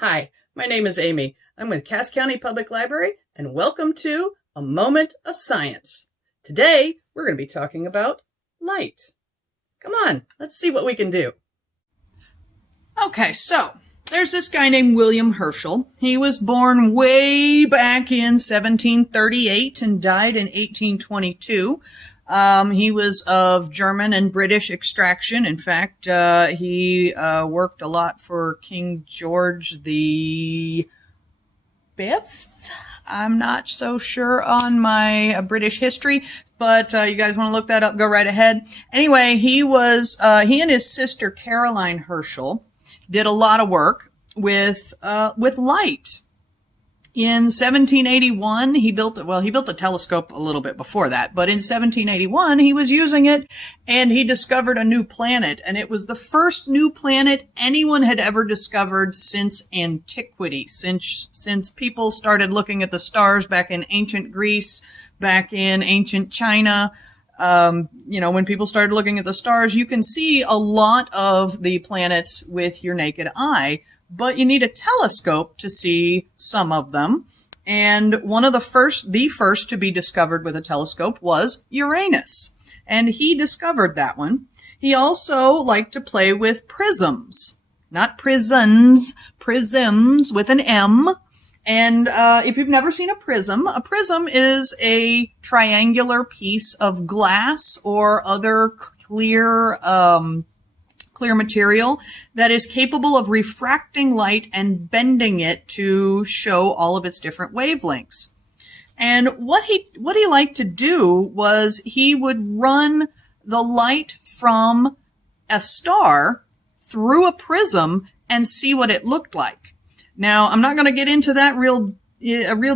Hi, my name is Amy. I'm with Cass County Public Library, and welcome to A Moment of Science. Today, we're going to be talking about light. Come on, let's see what we can do. Okay, so there's this guy named William Herschel. He was born way back in 1738 and died in 1822. He was of German and British extraction. In fact, he worked a lot for King George the Fifth. I'm not so sure on my British history, but you guys want to look that up, go right ahead. Anyway, he and his sister Caroline Herschel did a lot of work with light. In 1781, he built a telescope a little bit before that, but in 1781, he was using it and he discovered a new planet, and it was the first new planet anyone had ever discovered since antiquity, since people started looking at the stars back in ancient Greece, back in ancient China. When people started looking at the stars, you can see a lot of the planets with your naked eye, but you need a telescope to see some of them. And the first to be discovered with a telescope was Uranus. And he discovered that one. He also liked to play with prisms. Not prisons, prisms with an M. And if you've never seen a prism is a triangular piece of glass or other clear material that is capable of refracting light and bending it to show all of its different wavelengths. And what he liked to do was he would run the light from a star through a prism and see what it looked like. Now, I'm not going to get into that real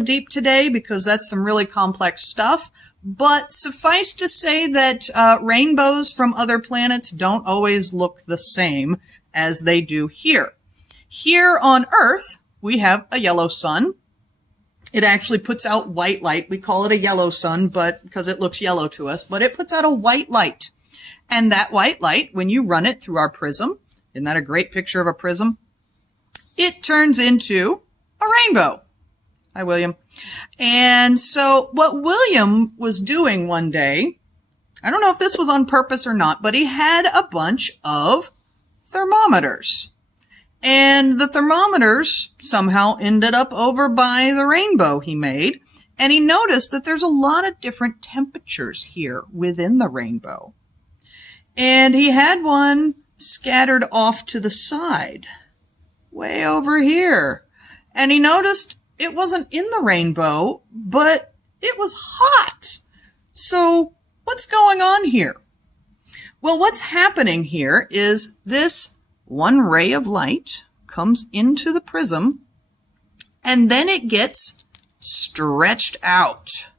deep today because that's some really complex stuff, but suffice to say that rainbows from other planets don't always look the same as they do here. Here on Earth, we have a yellow sun. It actually puts out white light. We call it a yellow sun, but because it looks yellow to us, but it puts out a white light. And that white light, when you run it through our prism, isn't that a great picture of a prism? It turns into a rainbow. Hi, William. And so what William was doing one day, I don't know if this was on purpose or not, but he had a bunch of thermometers. And the thermometers somehow ended up over by the rainbow he made. And he noticed that there's a lot of different temperatures here within the rainbow. And he had one scattered off to the side, way over here. And he noticed it wasn't in the rainbow, but it was hot. So what's going on here? Well, what's happening here is this one ray of light comes into the prism, and then it gets stretched out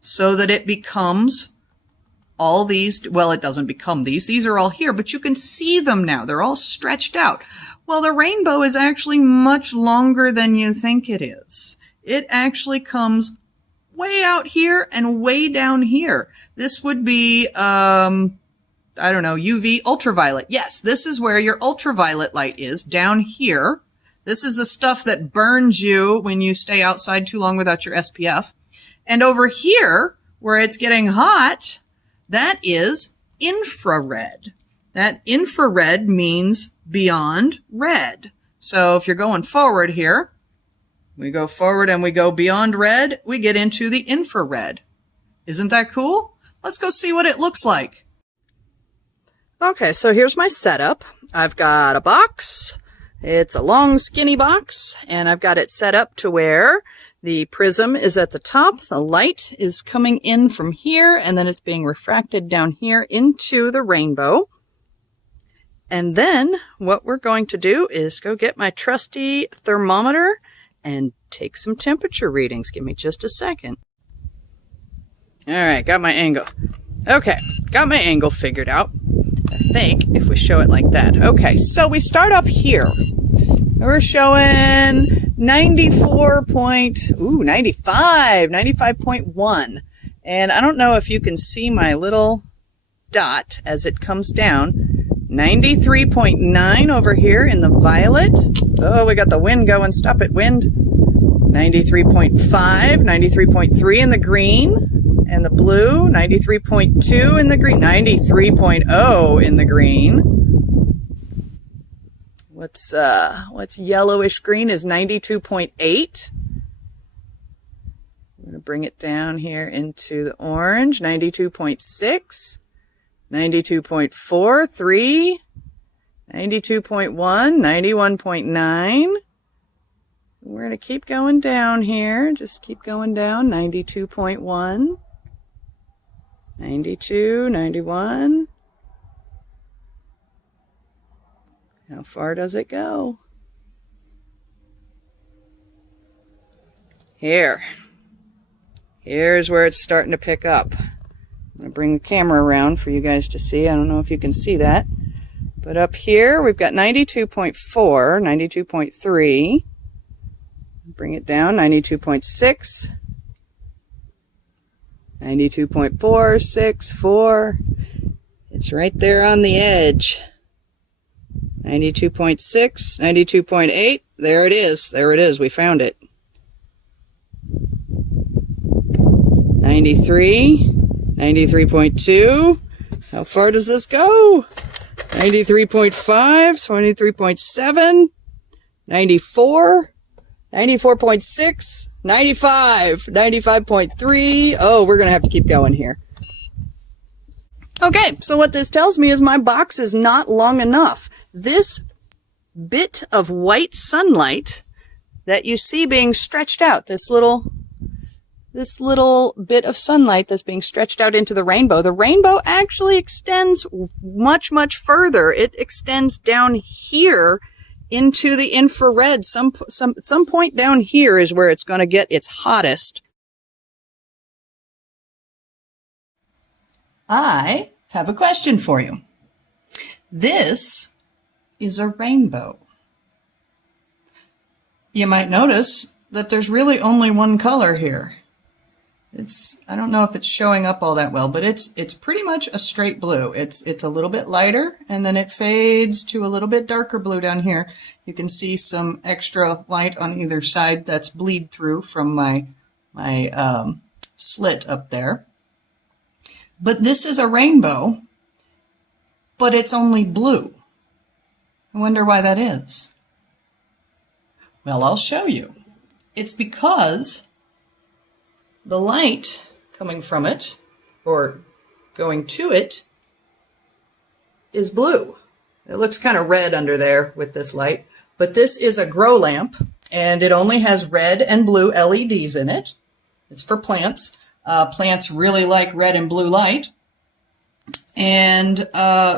so that it becomes all these. Well, it doesn't become these. These are all here, but you can see them now. They're all stretched out. Well, the rainbow is actually much longer than you think it is. It actually comes way out here and way down here. This would be, UV, ultraviolet. Yes, this is where your ultraviolet light is, down here. This is the stuff that burns you when you stay outside too long without your SPF. And over here, where it's getting hot, that is infrared. That infrared means beyond red. So if you're going forward here, we go forward and we go beyond red, we get into the infrared. Isn't that cool? Let's go see what it looks like. Okay, so here's my setup. I've got a box. It's a long, skinny box, and I've got it set up to where the prism is at the top. The light is coming in from here, and then it's being refracted down here into the rainbow. And then what we're going to do is go get my trusty thermometer and take some temperature readings. Give me just a second. All right, got my angle. Okay, got my angle figured out. I think if we show it like that. Okay, so we start up here. We're showing 95.1. And I don't know if you can see my little dot as it comes down. 93.9 over here in the violet. Oh, we got the wind going. Stop it, wind. 93.5, 93.3 in the green and the blue, 93.2 in the green, 93.0 in the green. What's yellowish green is 92.8. I'm going to bring it down here into the orange, 92.6. 92.4, 3, 92.1, 91.9. We're going to keep going down here. Just keep going down. 92.1, 92, 91. How far does it go? Here. Here's where it's starting to pick up. I'm going to bring the camera around for you guys to see. I don't know if you can see that. But up here, we've got 92.4, 92.3. Bring it down, 92.6. 92.4, 6, 4. It's right there on the edge. 92.6, 92.8. There it is. There it is. We found it. 93. 93.2. How far does this go? 93.5, 23.7, 94, 94.6, 95, 95.3. Oh, we're going to have to keep going here. Okay, so what this tells me is my box is not long enough. This bit of white sunlight that you see being stretched out, this little bit of sunlight that's being stretched out into the rainbow actually extends much, much further. It extends down here into the infrared. Some point down here is where it's going to get its hottest. I have a question for you. This is a rainbow. You might notice that there's really only one color here. I don't know if it's showing up all that well, but it's pretty much a straight blue. It's a little bit lighter, and then it fades to a little bit darker blue down here. You can see some extra light on either side that's bleed through from my slit up there. But this is a rainbow, but it's only blue. I wonder why that is. Well, I'll show you. It's because the light coming from it, or going to it, is blue. It looks kind of red under there with this light, but this is a grow lamp, and it only has red and blue LEDs in it. It's for plants. Plants really like red and blue light, and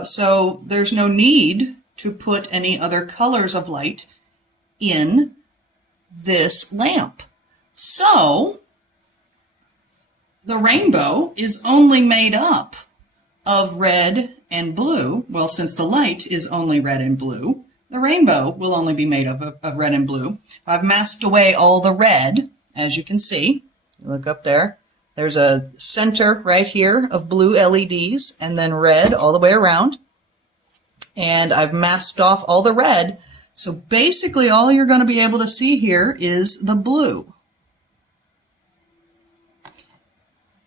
so there's no need to put any other colors of light in this lamp. So the rainbow is only made up of red and blue. Well, since the light is only red and blue, the rainbow will only be made up of red and blue. I've masked away all the red, as you can see. Look up there. There's a center right here of blue LEDs, and then red all the way around. And I've masked off all the red. So basically all you're going to be able to see here is the blue,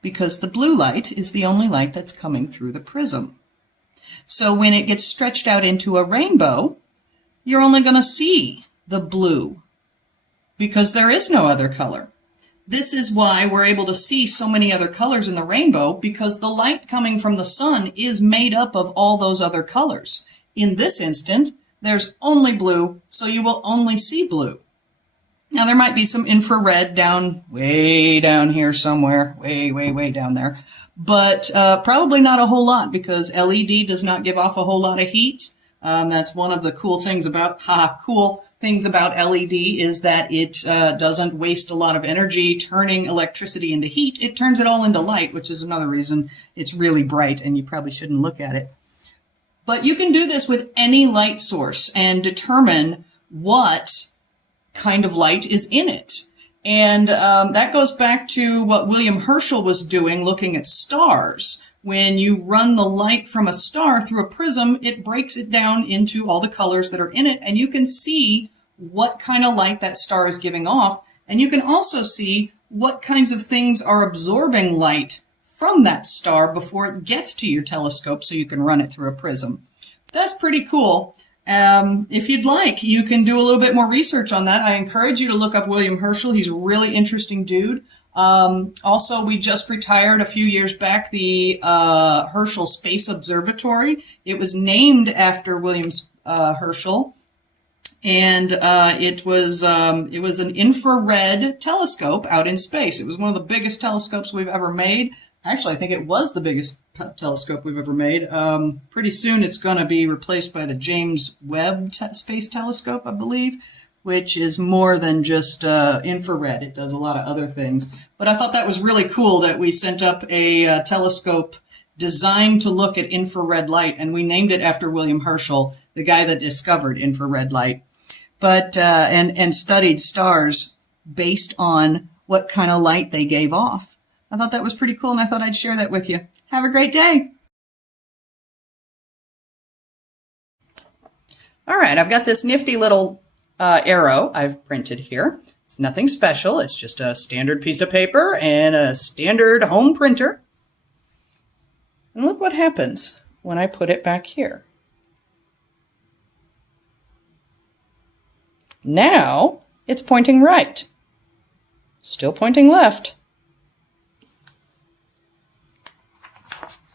because the blue light is the only light that's coming through the prism. So when it gets stretched out into a rainbow, you're only going to see the blue, because there is no other color. This is why we're able to see so many other colors in the rainbow, because the light coming from the sun is made up of all those other colors. In this instant, there's only blue, so you will only see blue. Now, there might be some infrared way down here somewhere, way down there, but probably not a whole lot, because LED does not give off a whole lot of heat. That's one of the cool things about LED is that it doesn't waste a lot of energy turning electricity into heat. It turns it all into light, which is another reason it's really bright, and you probably shouldn't look at it. But you can do this with any light source and determine what kind of light is in it. And that goes back to what William Herschel was doing looking at stars. when you run the light from a star through a prism, it breaks it down into all the colors that are in it, and you can see what kind of light that star is giving off, and you can also see what kinds of things are absorbing light from that star before it gets to your telescope so you can run it through a prism. That's pretty cool. If you'd like, you can do a little bit more research on that. I encourage you to look up William Herschel. He's a really interesting dude. Also, we just retired a few years back the Herschel Space Observatory. It was named after William Herschel, and it was an infrared telescope out in space. It was one of the biggest telescopes we've ever made. Actually, I think it was the biggest telescope we've ever made. Pretty soon it's going to be replaced by the James Webb Space Telescope, I believe, which is more than just infrared. It does a lot of other things. But I thought that was really cool that we sent up a telescope designed to look at infrared light, and we named it after William Herschel, the guy that discovered infrared light, but and studied stars based on what kind of light they gave off. I thought that was pretty cool, and I thought I'd share that with you. Have a great day. All right, I've got this nifty little arrow I've printed here. It's nothing special. It's just a standard piece of paper and a standard home printer. And look what happens when I put it back here. Now it's pointing right. Still pointing left.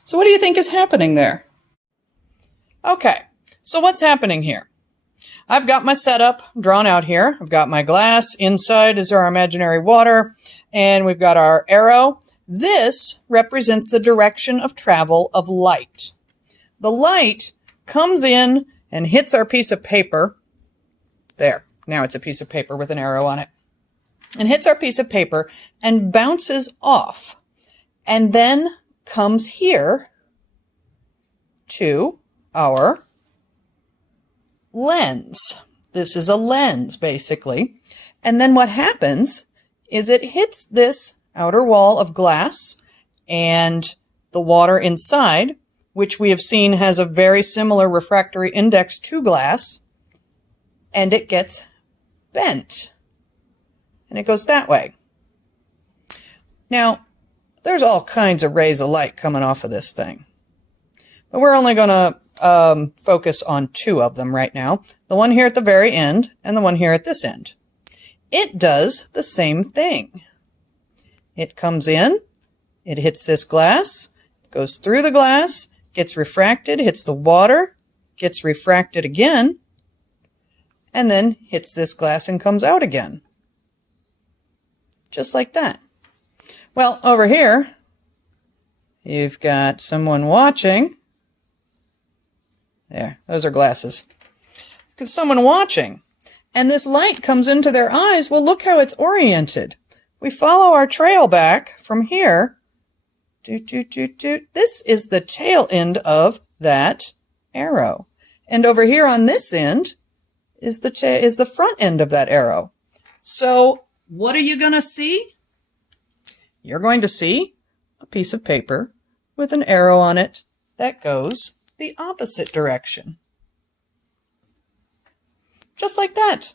So what do you think is happening there? Okay, so what's happening here? I've got my setup drawn out here. I've got my glass. Inside is our imaginary water. And we've got our arrow. This represents the direction of travel of light. The light comes in and hits our piece of paper. There, now it's a piece of paper with an arrow on it. And hits our piece of paper and bounces off. And then comes here to our lens. This is a lens, basically. And then what happens is it hits this outer wall of glass and the water inside, which we have seen has a very similar refractory index to glass, and it gets bent. And it goes that way. Now, there's all kinds of rays of light coming off of this thing. But we're only going to focus on two of them right now. The one here at the very end and the one here at this end. It does the same thing. It comes in, it hits this glass, goes through the glass, gets refracted, hits the water, gets refracted again, and then hits this glass and comes out again. Just like that. Well, over here, you've got someone watching. There, those are glasses. Because someone watching. And this light comes into their eyes. Well, look how it's oriented. We follow our trail back from here. This is the tail end of that arrow. And over here on this end is the front end of that arrow. So what are you going to see? You're going to see a piece of paper with an arrow on it that goes the opposite direction. Just like that.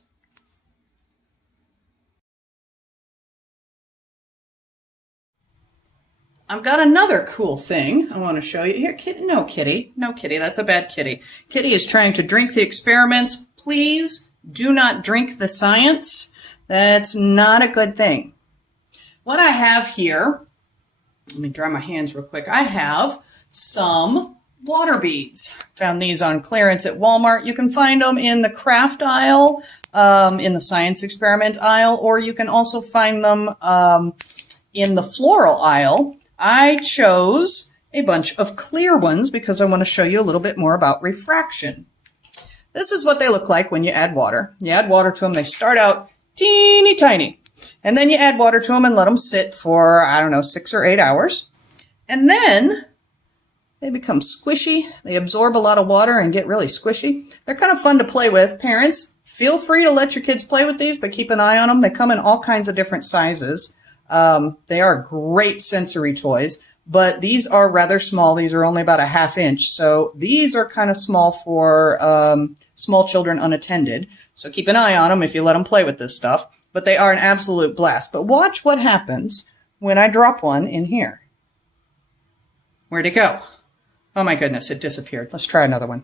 I've got another cool thing I want to show you. Here, Kitty. No, Kitty. No, Kitty. That's a bad Kitty. Kitty is trying to drink the experiments. Please do not drink the science. That's not a good thing. What I have here, let me dry my hands real quick. I have some water beads. Found these on clearance at Walmart. You can find them in the craft aisle, in the science experiment aisle, or you can also find them in the floral aisle. I chose a bunch of clear ones because I want to show you a little bit more about refraction. This is what they look like when you add water. You add water to them. They start out teeny tiny. And then you add water to them and let them sit for, I don't know, 6 or 8 hours. And then they become squishy. They absorb a lot of water and get really squishy. They're kind of fun to play with. Parents, feel free to let your kids play with these, but keep an eye on them. They come in all kinds of different sizes. They are great sensory toys. but these are rather small. These are only about a ½ inch. So these are kind of small for small children unattended. So keep an eye on them if you let them play with this stuff. But they are an absolute blast. But watch what happens when I drop one in here. Where'd it go? Oh my goodness, it disappeared. Let's try another one.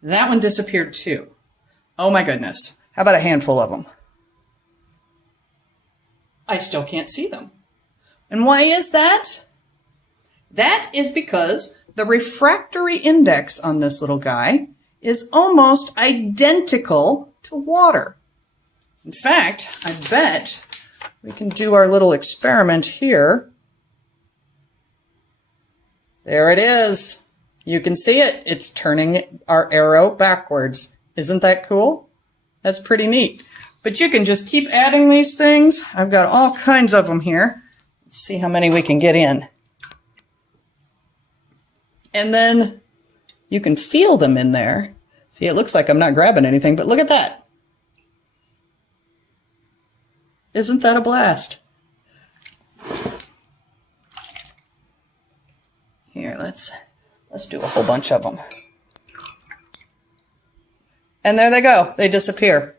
That one disappeared too. Oh my goodness. How about a handful of them? I still can't see them. And why is that? That is because the refractory index on this little guy is almost identical to water. In fact, I bet we can do our little experiment here. There it is. You can see it. It's turning our arrow backwards. Isn't that cool? That's pretty neat. But you can just keep adding these things. I've got all kinds of them here. Let's see how many we can get in. And then you can feel them in there. See, it looks like I'm not grabbing anything, but look at that. Isn't that a blast? Here, let's do a whole bunch of them. And there they go. They disappear.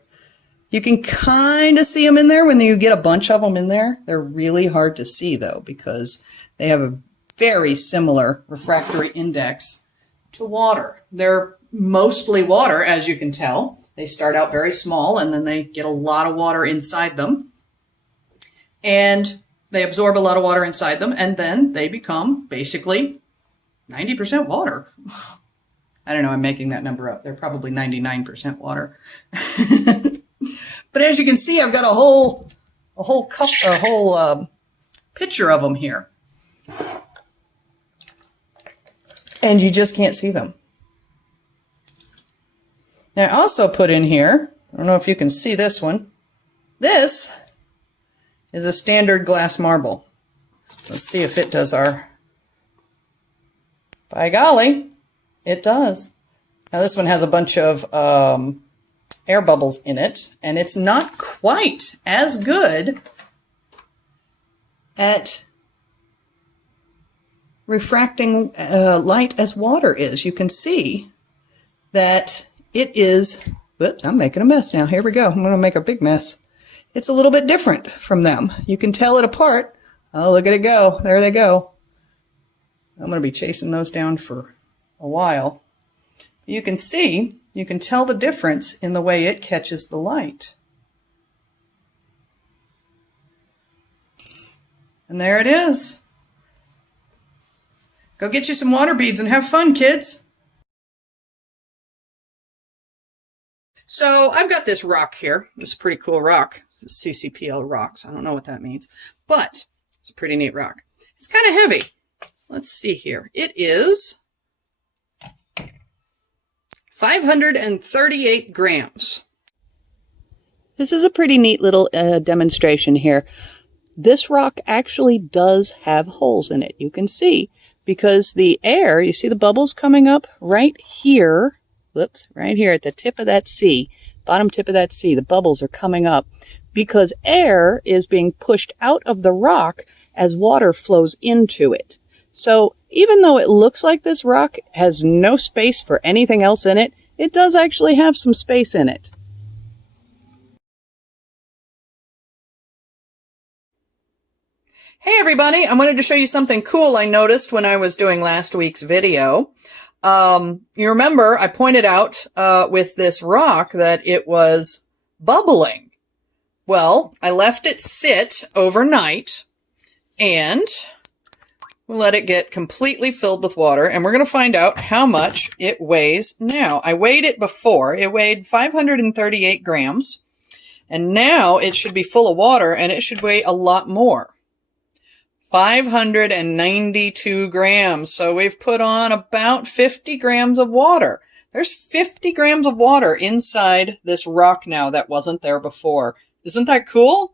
You can kind of see them in there when you get a bunch of them in there. They're really hard to see, though, because they have a very similar refractory index to water. They're mostly water, as you can tell. They start out very small, and then they get a lot of water inside them. And they absorb a lot of water inside them, and then they become basically 90% water. I don't know, I'm making that number up. They're probably 99% water. But as you can see, I've got a whole picture of them here. And you just can't see them. Now I also put in here, I don't know if you can see this one. This is a standard glass marble. Let's see if it does our... By golly, it does. Now this one has a bunch of air bubbles in it, and it's not quite as good at refracting light as water is. You can see that it is, whoops, I'm making a mess now. Here we go. I'm going to make a big mess. It's a little bit different from them. You can tell it apart. Oh, look at it go. There they go. I'm going to be chasing those down for a while. You can see, you can tell the difference in the way it catches the light. And there it is. Go get you some water beads and have fun, kids. So I've got this rock here. It's a pretty cool rock. It's CCPL rocks. I don't know what that means, but it's a pretty neat rock. It's kind of heavy. Let's see here. It is 538 grams. This is a pretty neat little demonstration here. This rock actually does have holes in it. You can see because the air, you see the bubbles coming up right here. Whoops, right here at the tip of that C, bottom tip of that C, the bubbles are coming up because air is being pushed out of the rock as water flows into it. So even though it looks like this rock has no space for anything else in it, it does actually have some space in it. Hey everybody, I wanted to show you something cool I noticed when I was doing last week's video. You remember I pointed out with this rock that it was bubbling. Well, I left it sit overnight and we'll let it get completely filled with water, and we're going to find out how much it weighs now. I weighed it before. It weighed 538 grams, and now it should be full of water, and it should weigh a lot more. 592 grams. So we've put on about 50 grams of water. There's 50 grams of water inside this rock now that wasn't there before. Isn't that cool?